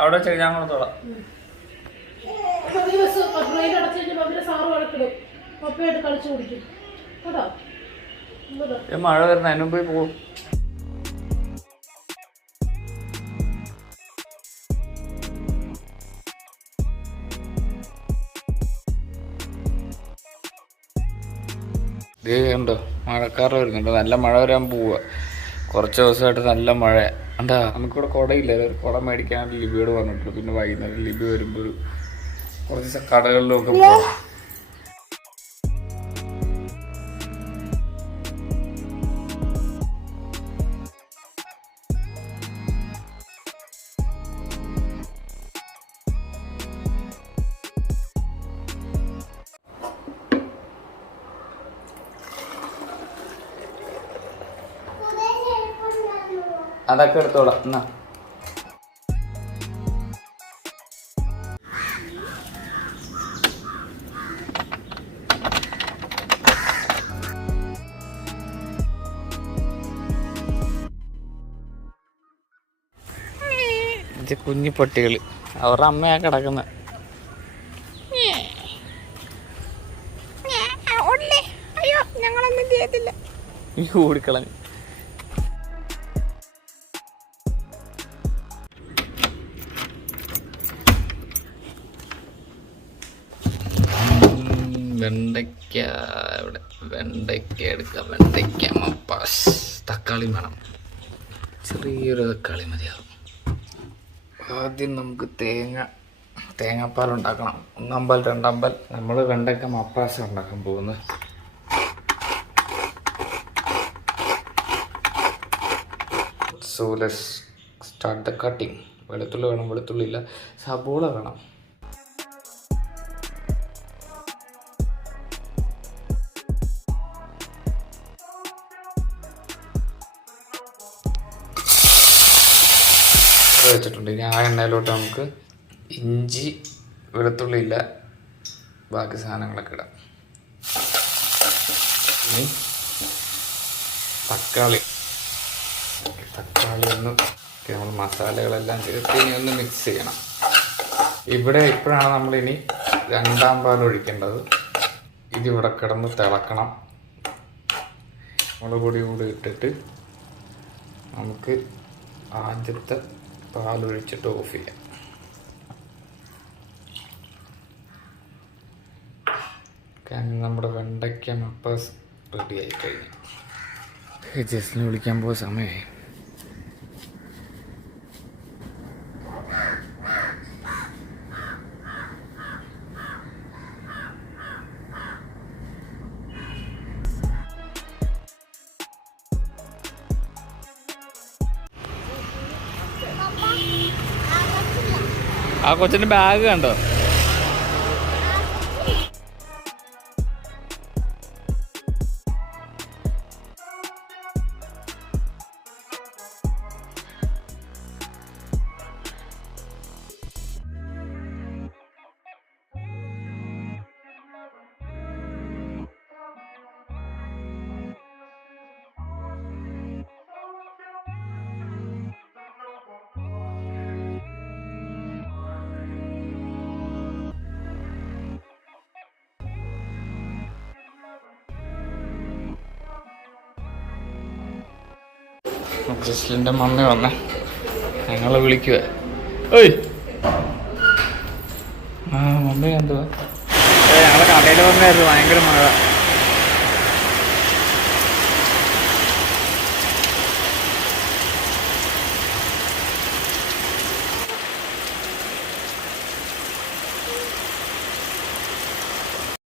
അവിടെ വെച്ചാൽ ഞാൻ കൊടുത്തോളാം. മഴ വരുന്ന അതിന് മുമ്പ് പോകും. ഉണ്ടോ മഴക്കാറ് വരുന്നുണ്ട്. നല്ല മഴ വരാൻ പോവുക. കുറച്ച് ദിവസമായിട്ട് നല്ല മഴ. എന്താ നമുക്കിവിടെ കുടയില്ല. ഒരു കുട മേടിക്കാൻ ലിബിയോട് പറഞ്ഞിട്ടുള്ളൂ. പിന്നെ വൈകുന്നേരം ലിബി വരുമ്പോൾ കുറച്ച് കടകളിലൊക്കെ പോകാം. അതൊക്കെ എടുത്തോളാം. എന്നാ കുഞ്ഞു പട്ടികള് അവരുടെ അമ്മയാ കിടക്കുന്നത്. ഓടിക്കളഞ്ഞു. വെണ്ടയ്ക്ക ഇവിടെ വെണ്ടയ്ക്ക എടുക്കാം. വെണ്ടയ്ക്ക മപ്പാസ്. തക്കാളി വേണം. ചെറിയൊരു തക്കാളി മതിയാവും. ആദ്യം നമുക്ക് തേങ്ങാപ്പാൽ ഉണ്ടാക്കണം. 1 അമ്പൽ 2 അമ്പൽ. നമ്മൾ വെണ്ടയ്ക്ക മപ്പാസ് ഉണ്ടാക്കാൻ പോകുന്നത്. So let's start the cutting. വെളുത്തുള്ളി വേണം. വെളുത്തുള്ളി ഇല്ല. സബോള വേണം. വെച്ചിട്ടുണ്ട്. ഇനി ആ എണ്ണയിലോട്ട് നമുക്ക് ഇഞ്ചി, വെളുത്തുള്ളി ഇല്ല, ബാക്കി സാധനങ്ങളൊക്കെ ഇടാം. ഇനി തക്കാളി ഒന്ന് നമ്മൾ മസാലകളെല്ലാം ചേർത്ത് ഇനി ഒന്ന് മിക്സ് ചെയ്യണം. ഇപ്പോഴാണ് നമ്മളിനി 2ാം പാൽ ഒഴിക്കേണ്ടത്. ഇതിവിടെ കിടന്ന് തിളക്കണം. മുളക് പൊടി കൂടി ഇട്ടിട്ട് നമുക്ക് ആദ്യത്തെ പാലൊഴിച്ചിട്ട് ഓഫ് ചെയ്യാം. കാരണം നമ്മുടെ വെണ്ടയ്ക്ക മപ്പാസ് റെഡി ആയി കഴിഞ്ഞു. ജസ്റ്റിനെ വിളിക്കാൻ പോയ സമയമായി. ആ കൊച്ചിൻ്റെ ബാഗ് കണ്ടോ? ജസ്ലിൻ്റെ മമ്മി വന്നേ. ഞങ്ങളെ വിളിക്കുക. ഓയ് ആ മമ്മി എന്തുവാ? ഞങ്ങളെ കടയിൽ വന്നായിരുന്നു. ഭയങ്കര മഴ.